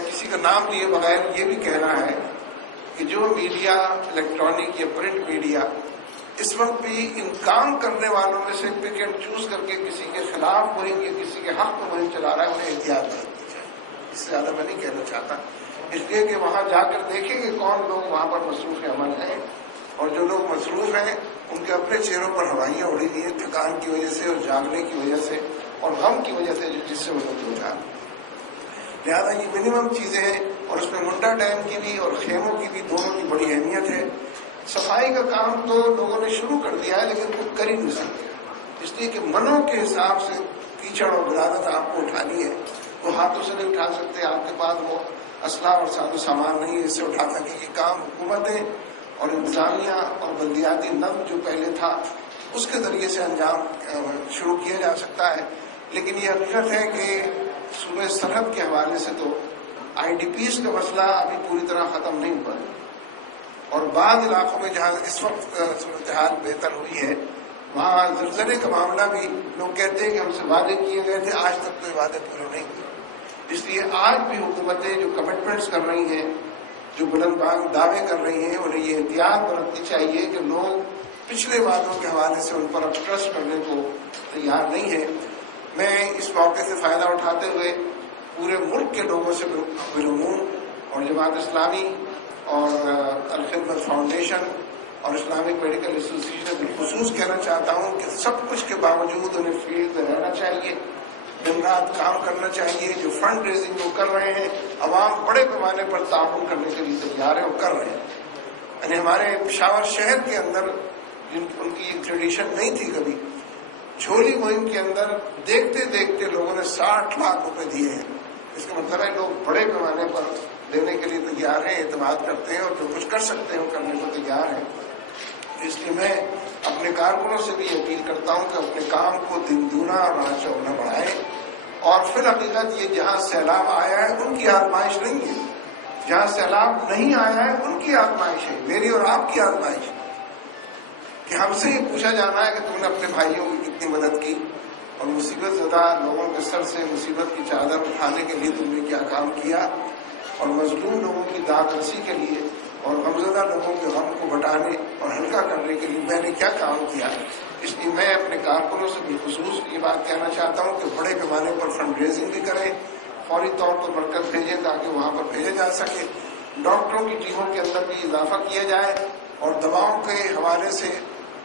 کسی کا نام لیے بغیر یہ بھی کہنا ہے کہ جو میڈیا الیکٹرانک یا پرنٹ میڈیا اس وقت بھی ان کام کرنے والوں میں سے پک اینڈ چوز کر کے کسی کے خلاف مہم یا کسی کے حق میں مہم چلا رہا ہے، انہیں احتیاط برتنی چاہیے. اس سے زیادہ میں نہیں کہنا چاہتا، اس لیے کہ وہاں جا کر دیکھیں کہ کون لوگ وہاں پر مصروف عمل ہیں، اور جو لوگ مصروف ہیں ان کے اپنے چہروں پر ہوائیاں اڑی ہوئی ہیں تھکان کی وجہ سے اور جاگنے کی وجہ سے اور غم کی وجہ سے جس سے وہ لوگ دو جان. لہٰذا یہ منیمم چیزیں ہیں، اور اس میں منڈا ڈیم کی بھی اور خیموں کی بھی دونوں کی بڑی اہمیت ہے. صفائی کا کام تو لوگوں نے شروع کر دیا ہے لیکن کچھ کر ہی نہیں سکتے، اس لیے کہ منوں کے حساب سے کیچڑ اور غلازت آپ کو اٹھانی ہے، وہ ہاتھوں سے نہیں اٹھا سکتے، آپ کے پاس وہ اسلحہ اور ساز و سامان نہیں ہے اس سے اٹھا سکے. یہ کام حکومتیں اور انتظامیہ اور بلدیاتی نظم جو پہلے تھا اس کے ذریعے سے انجام شروع کیا جا سکتا ہے. لیکن یہ حقیقت ہے کہ صوبہ سرحد کے حوالے سے تو آئی ڈی پیز کا مسئلہ ابھی پوری طرح ختم نہیں ہوا ہے، اور بعض علاقوں میں جہاں اس وقت صورتحال بہتر ہوئی ہے وہاں زلزلے کا معاملہ بھی لوگ کہتے ہیں کہ ہم سے وعدے کیے گئے تھے، آج تک کوئی وعدے پورے نہیں ہوئے. اس لیے آج بھی حکومتیں جو کمٹمنٹس کر رہی ہیں، جو بلند بانگ دعوے کر رہی ہیں، انہیں یہ احتیاط برتنی چاہیے کہ لوگ پچھلے وعدوں کے حوالے سے ان پر اب ٹرسٹ کرنے کو تیار نہیں ہے. میں اس موقع سے فائدہ اٹھاتے ہوئے پورے ملک کے لوگوں سے بالعموم اور جماعت اسلامی اور الخدمت فاؤنڈیشن اور اسلامک میڈیکل ایسوسی ایشن بالخصوص کہنا چاہتا ہوں کہ سب کچھ کے باوجود انہیں فیلڈ میں رہنا چاہیے، دن رات کام کرنا چاہیے. جو فنڈ ریزنگ وہ کر رہے ہیں، عوام بڑے پیمانے پر تعاون کرنے کے لیے تیار ہے، وہ کر رہے ہیں. یعنی ہمارے پشاور شہر کے اندر ان کی یہ ٹریڈیشن نہیں تھی کبھی، جھولی مہم کے اندر دیکھتے دیکھتے لوگوں نے 60 لاکھ روپے دیے ہیں. اس کا مطلب ہے لوگ بڑے پیمانے پر دینے کے لیے تیار ہیں، اعتماد کرتے ہیں اور جو کچھ کر سکتے ہیں وہ کرنے کو تیار ہیں. اس لیے میں اپنے کارکنوں سے بھی اپیل کرتا ہوں کہ اپنے کام کو دن دونا اور رات چوگنا بڑھائیں. اور فی الحقیقت یہ جہاں سیلاب آیا ہے ان کی آزمائش نہیں ہے، جہاں سیلاب نہیں آیا ہے ان کی آزمائش ہے، میری اور آپ کی آزمائش ہے کہ ہم سے یہ پوچھا جانا ہے کہ تم نے اپنے بھائیوں کی کتنی مدد کی، اور مصیبت زدہ لوگوں کے سر سے مصیبت کی چادر اٹھانے کے لیے تم نے کیا کام کیا، اور مظلوم لوگوں کی داد رسی کے لیے اور غمزدہ لوگوں کے غم کو بٹانے اور ہلکا کرنے کے لیے میں نے کیا کام کیا. اس لیے میں اپنے کارکنوں سے بالخصوص یہ بات کہنا چاہتا ہوں کہ بڑے پیمانے پر فنڈ ریزنگ بھی کریں، فوری طور پر مرکز بھیجیں تاکہ وہاں پر بھیجا جا سکے. ڈاکٹروں کی ٹیموں کے اندر بھی اضافہ کیا جائے، اور دواؤں کے حوالے سے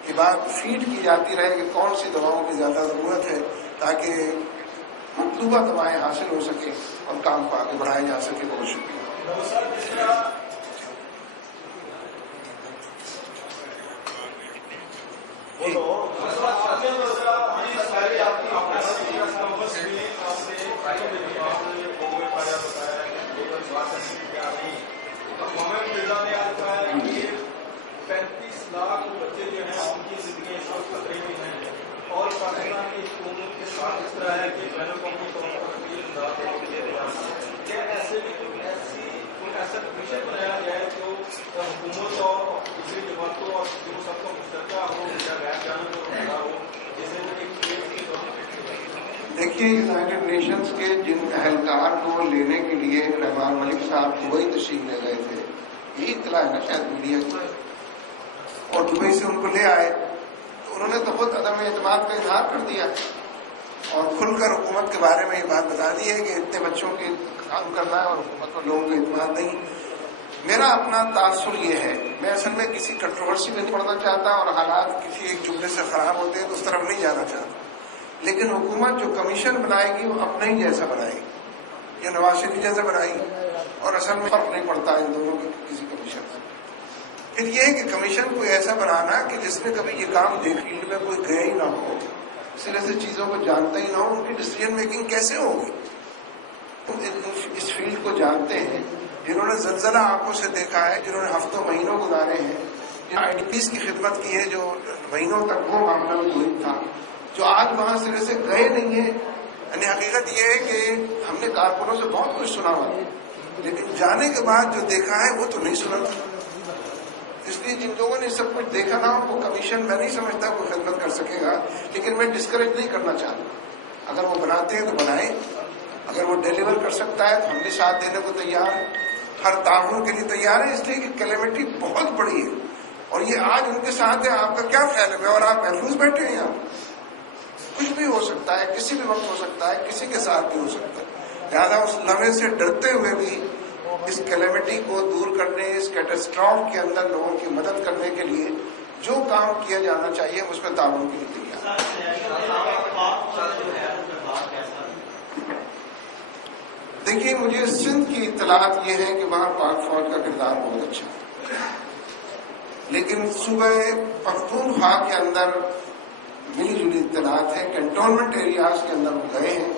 یہ بات فیڈ کی جاتی رہے کہ کون سی دواؤں کی زیادہ ضرورت ہے تاکہ مطلوبہ دوائیں حاصل ہو سکیں اور کام کو آگے بڑھایا جا سکے. بہت شکریہ. بچے جو ہیں ان کی زندگی اس وقت خطرے میں ہیں، اور پاکستان کی حکومت کے ساتھ اس طرح ہے کہ بین الاقوامی طور پر ایسا کمیشن بنایا جائے جو حکومت اور دوسری جماعتوں اور جو سب کو مشترکہ ہو یا غیر جانب ہو، جیسے وہ ایک کیس کے طور پر. دیکھیے یونائٹڈ نیشنز کے جن اہلکار کو لینے کے لیے رحمان ملک صاحب دبئی تشریف لے گئے تھے، یہی اطلاع ہے نا شاید میڈیا کو، اور دبئی سے ان کو لے آئے تو انہوں نے تو خود عدم اعتماد کا اظہار کر دیا اور کھل کر حکومت کے بارے میں یہ بات بتا دی ہے کہ اتنے بچوں کے کام کرنا ہے اور حکومت کو لوگوں کا اعتماد نہیں. میرا اپنا تاثر یہ ہے، میں اصل میں کسی کنٹروورسی میں نہیں پڑھنا چاہتا اور حالات کسی ایک جملے سے خراب ہوتے ہیں تو اس طرف نہیں جانا چاہتا، لیکن حکومت جو کمیشن بنائے گی وہ اپنے ہی جیسا بنائے گی یا نواز شریف جیسا بنائے گی، اور اصل میں فرق نہیں پڑتا ان دونوں کے کسی کمیشن سے. پھر یہ ہے کہ کمیشن کو ایسا بنانا کہ جس نے کبھی یہ کام دیکھ فیلڈ میں کوئی گیا ہی نہ ہو، سرے سے چیزوں کو جانتا ہی نہ ہو، ان کی ڈیسیژن میکنگ کیسے ہوگی. اس فیلڈ کو جانتے ہیں جنہوں نے زلزلہ آنکھوں سے دیکھا ہے، جنہوں نے ہفتوں مہینوں گزارے ہیں، جنہوں نے IDPs کی خدمت کی ہے، جو مہینوں تک وہ معاملہ مہم تھا، جو آج وہاں سرے سے گئے نہیں ہیں. یعنی حقیقت یہ ہے کہ ہم نے کارکنوں سے بہت کچھ سنا ہوا، لیکن جانے کے بعد جو دیکھا ہے وہ تو نہیں سنا تھا. اس لیے جن لوگوں نے سب کچھ دیکھا نہ ہو وہ کمیشن میں نہیں سمجھتا کوئی خدمت کر سکے گا. لیکن میں ڈسکریج نہیں کرنا چاہتا، اگر وہ بناتے ہیں تو بنائیں، اگر وہ ڈیلیور کر سکتا ہے تو ہم بھی ساتھ دینے کو تیار ہیں، ہر تعاون کے لیے تیار ہیں، اس لیے کہ کلیمٹی بہت بڑی ہے اور یہ آج ان کے ساتھ ہے. آپ کا کیا خیال ہے؟ اور آپ محفوظ بیٹھے ہیں یہاں، کچھ بھی ہو سکتا ہے، کسی بھی وقت ہو سکتا ہے، کسی کے ساتھ بھی ہو سکتا ہے. لہٰذا اس لمحے سے ڈرتے ہوئے بھی اس کلیمٹی کو دور کرنے، اس کیٹاسٹروف کے اندر لوگوں کی مدد کرنے کے لیے جو کام کیا جانا چاہیے اس میں تعاون کے لیے تیار. دیکھیے، مجھے سندھ کی اطلاعات یہ ہے کہ وہاں پاک فوج کا کردار بہت اچھا ہے، لیکن صوبہ پختونخوا کے اندر ملی جلی اطلاعات ہیں. کنٹونمنٹ ایریاز کے اندر وہ گئے ہیں.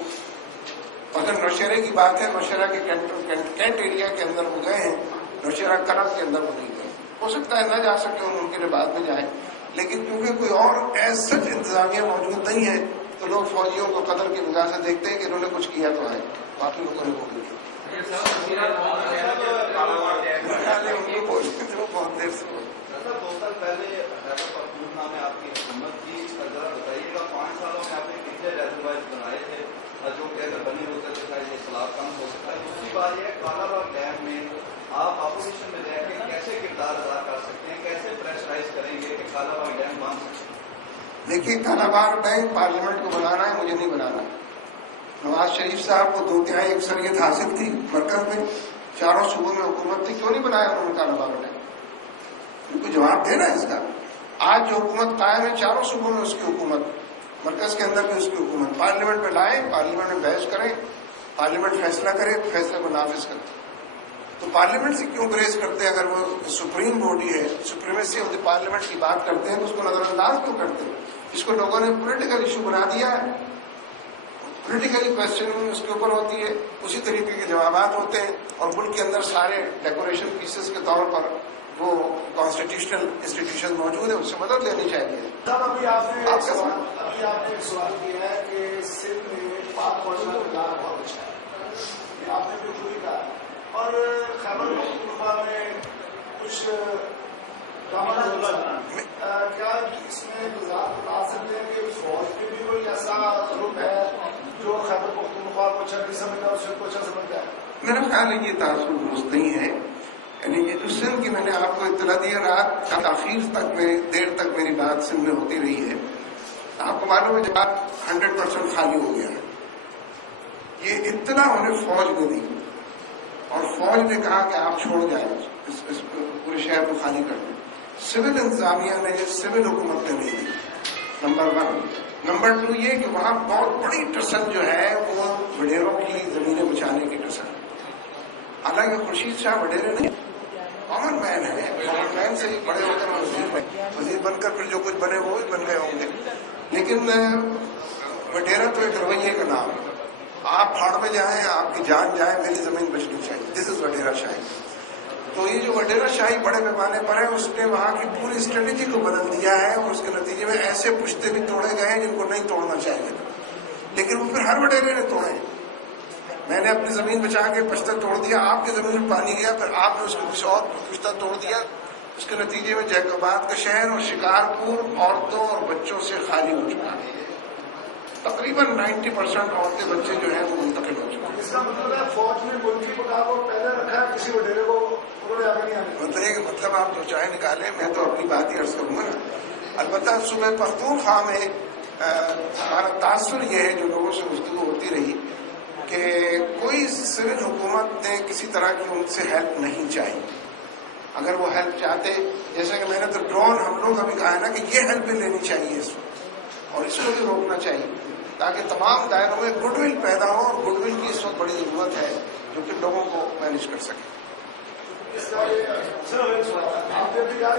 اگر نوشہرے کی بات ہے، نوشہرہ کے کینٹ ایریا کے اندر وہ گئے ہیں، نوشہرہ کرب کے اندر وہ نہیں گئے. ہو سکتا ہے نہ جا سکے، ان ممکن ہے بعد میں جائیں، لیکن کیونکہ کوئی اور ایز سچ انتظامیہ موجود نہیں ہے تو لوگ فوجیوں کو قدر کی نگاہ سے دیکھتے ہیں کہ انہوں نے کچھ کیا تو ہے، باقی لوگوں نے وہ نہیں کیا. بہت دیر سے پہلے میں آپ کی حکومت کی ذرا بتائیے گا، 5 سالوں میں آپ نے کتنے ریزروائر بنائے تھے جو کہ اگر بنے ہوتے تو شاید یہ سیلاب کم ہو سکتا ہے. دوسری بات یہ ہے، کالا باغ ڈیم میں آپ اپوزیشن میں رہ کے کیسے کردار ادا کر سکتے ہیں، کیسے پریشرائز کریں گے کہ کالا باغ ڈیم بن سکے؟ دیکھیے، کالا باغ ڈیم پارلیمنٹ کو بنانا ہے، مجھے نہیں بنانا. نواز شریف صاحب کو 2/3 اکثریت حاصل تھی مرکز میں، 4 صوبوں میں حکومت تھی، کیوں نہیں بنایا انہوں نے کالا باغ ڈیم؟ ان کو جواب دینا ہے اس کا. آج جو حکومت قائم ہے 4 صوبوں میں اس کی حکومت، مرکز کے اندر بھی اس کی حکومت. پارلیمنٹ میں لائیں، پارلیمنٹ میں بحث کریں، پارلیمنٹ فیصلہ کرے، فیصلے کو نافذ کرے. تو پارلیمنٹ سے کیوں گریز کرتے ہیں؟ اگر وہ سپریم باڈی ہے، سپریمیسی آف دی پارلیمنٹ کی بات کرتے ہیں تو اس کو نظر انداز کیوں کرتے ہیں؟ اس کو لوگوں نے پولیٹیکل ایشو بنا دیا ہے. پولیٹیکلی کوشچننگ اس کے اوپر ہوتی ہے، اسی طریقے کے جوابات ہوتے ہیں، اور ملک کے اندر سارے ڈیکوریشن پیسز کے طور پر وہ کانسٹیٹیوشنل انسٹیٹیوشن موجود ہے، اس سے مدد لینی چاہیے. ابھی آپ نے ایک سوال کیا ہے کہ سندھ میں پاک فوج کا کردار بہت اچھا ہے، یہ آپ نے بالکل ہی کہا. اور خیبر پختونخوا میں کچھ کیا اس میں وضاحت بتا سکتے ہیں کہ فوج میں بھی کوئی ایسا گروپ ہے جو خیبر پختونخوا کو اچھا نہیں سمجھتا اور سندھ کو اچھا سمجھتا ہے؟ میرا خیال ہے یہ تعصب درست نہیں ہے. یعنی یہ جو سندھ کی میں نے آپ کو اطلاع دی ہے، رات تاخیر تک میں دیر تک میری بات سندھ میں ہوتی رہی ہے. آپ کو معلوم ہے جب 100% خالی ہو گیا ہے، یہ اطلاع انہیں فوج نے دی اور فوج نے کہا کہ آپ چھوڑ جائیں، اس پورے شہر کو خالی کر دیں. سول انتظامیہ نے، سول حکومت نے نہیں دی، نمبر 1. نمبر 2 یہ کہ وہاں بہت بڑی ٹسل جو ہے وہ وڈیروں کی زمینیں بچانے کی ٹسل. حالانکہ خورشید شاہ وڈیرے نہیں، کامن مین ہے، کامن مین سے ہی بڑے ہو کر وزیر بن کر پھر جو کچھ بنے وہ بھی بن گئے ہوں گے. لیکن وڈیرا تو ایک رویے کا نام ہے. آپ پھاڑ میں جائیں، آپ کی جان جائے، میری زمین بچنی چاہیے. دس از وڈیرا شاہی. تو یہ جو وڈیرا شاہی بڑے پیمانے پر ہے، اس نے وہاں کی پوری اسٹریٹجی کو بدل دیا ہے اور اس کے نتیجے میں ایسے پشتے بھی توڑے گئے ہیں جن کو نہیں توڑنا چاہیے، لیکن وہ پھر ہر وڈیرے نے توڑے. میں نے اپنی زمین بچا کے پشتہ توڑ دیا، آپ کی زمین میں پانی گیا، پھر آپ نے اس کو کچھ اور پشتہ توڑ دیا. اس کے نتیجے میں جیکوباد کا شہر اور شکارپور عورتوں اور بچوں سے خالی ہو چکا ہے. تقریباً 90% عورتیں بچے جو ہیں وہ منتقل ہو چکے ہیں. اس کا مطلب ہے فوج نے ملکی بقا کو پہلے رکھا ہے، کسی وڈیرے کو انہوں نے آگے نہیں آنے. مطلب آپ جو چاہے نکالیں، میں تو اپنی بات ہی عرض کروں گا. البتہ صوبہ پختونخوا میں ہمارا تاثر یہ ہے، جو لوگوں سے گفتگو ہوتی رہی، کہ کوئی سول حکومت نے کسی طرح کی ان سے ہیلپ نہیں چاہی. اگر وہ ہیلپ چاہتے، جیسے کہ میں نے تو ڈرون حملوں کا بھی کہا ہے نا کہ یہ ہیلپ بھی لینی چاہیے اس وقت، اور اس کو بھی روکنا چاہیے تاکہ تمام دائروں میں گڈ ول پیدا ہو. اور گڈ ول کی اس وقت بڑی ضرورت ہے جو کہ لوگوں کو مینج کر سکے. آپ نے بھی کہا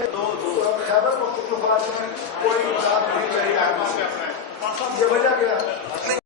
خیبر پختونخوا میں کوئی بات نہیں چاہیے، یہ وجہ کیا ہے؟